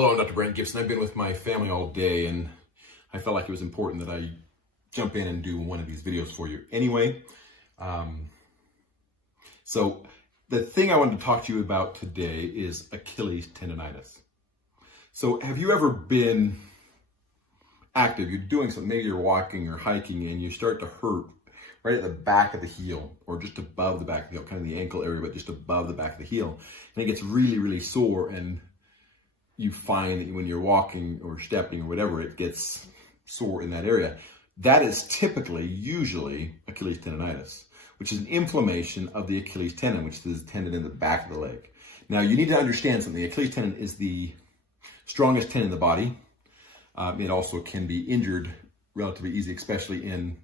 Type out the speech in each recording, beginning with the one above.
Hello, I'm Dr. Brandt Gibson. I've been with my family all day, and I felt like it was important that I jump in and do one of these videos for you. Anyway, so the thing I wanted to talk to you about today is Achilles tendonitis. So have you ever been active? You're doing something, maybe you're walking or hiking, and you start to hurt right at the back of the heel or just above the back of the heel, kind of the ankle area, but just above the back of the heel. And it gets really, really sore, and you find that when you're walking or stepping or whatever, it gets sore in that area. That is usually Achilles tendonitis, which is an inflammation of the Achilles tendon, which is the tendon in the back of the leg. Now, you need to understand something. The Achilles tendon is the strongest tendon in the body. It also can be injured relatively easy, especially in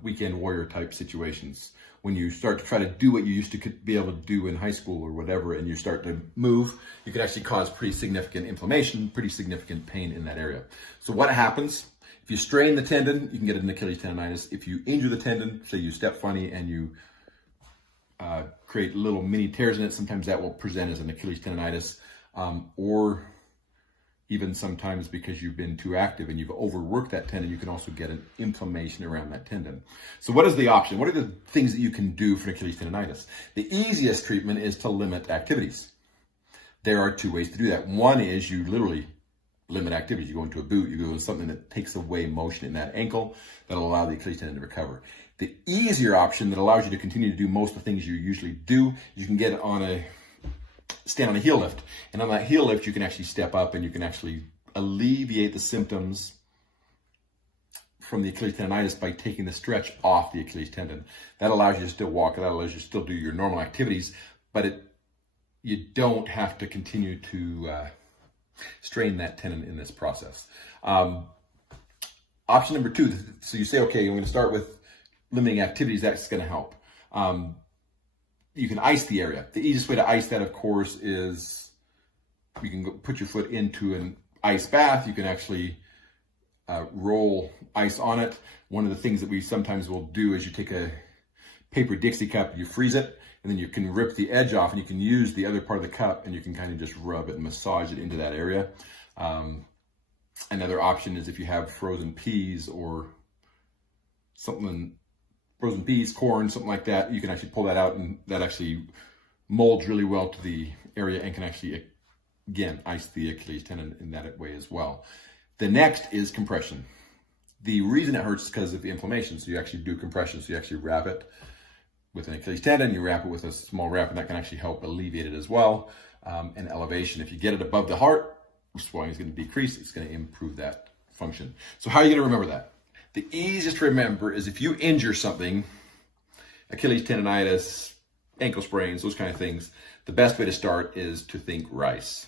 weekend warrior type situations. When you start to try to do what you used to be able to do in high school or whatever, and you start to move, you can actually cause pretty significant inflammation, pretty significant pain in that area. So what happens? If you strain the tendon, you can get an Achilles tendonitis. If you injure the tendon, say you step funny and you create little mini tears in it, sometimes that will present as an Achilles tendonitis, or even sometimes because you've been too active and you've overworked that tendon, you can also get an inflammation around that tendon. So what is the option? What are the things that you can do for Achilles tendonitis? The easiest treatment is to limit activities. There are two ways to do that. One is you literally limit activities. You go into a boot, you go into something that takes away motion in that ankle that'll allow the Achilles tendon to recover. The easier option that allows you to continue to do most of the things you usually do, you can get stand on a heel lift. And on that heel lift, you can actually step up and you can actually alleviate the symptoms from the Achilles tendonitis by taking the stretch off the Achilles tendon. That allows you to still walk, that allows you to still do your normal activities, but you don't have to continue to strain that tendon in this process. Option number two, so you say, okay, I'm going to start with limiting activities, that's going to help. You can ice the area. The easiest way to ice that, of course, is you can put your foot into an ice bath. You can actually roll ice on it. One of the things that we sometimes will do is you take a paper Dixie cup, you freeze it, and then you can rip the edge off, and you can use the other part of the cup, and you can kind of just rub it and massage it into that area. Another option is if you have frozen peas or something, frozen peas, corn, something like that, you can actually pull that out, and that actually molds really well to the area and can actually, again, ice the Achilles tendon in that way as well. The next is compression. The reason it hurts is because of the inflammation. So you actually do compression. So you actually wrap it with an Achilles tendon, you wrap it with a small wrap, and that can actually help alleviate it as well. And elevation, if you get it above the heart, swelling is going to decrease. It's going to improve that function. So how are you going to remember that? The easiest to remember is if you injure something, Achilles tendonitis, ankle sprains, those kind of things, the best way to start is to think RICE.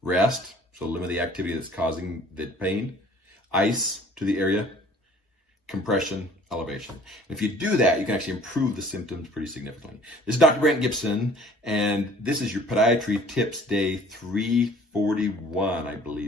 Rest, so limit the activity that's causing the pain. Ice to the area. Compression, elevation. And if you do that, you can actually improve the symptoms pretty significantly. This is Dr. Brandt Gibson, and this is your Podiatry Tips Day 341, I believe.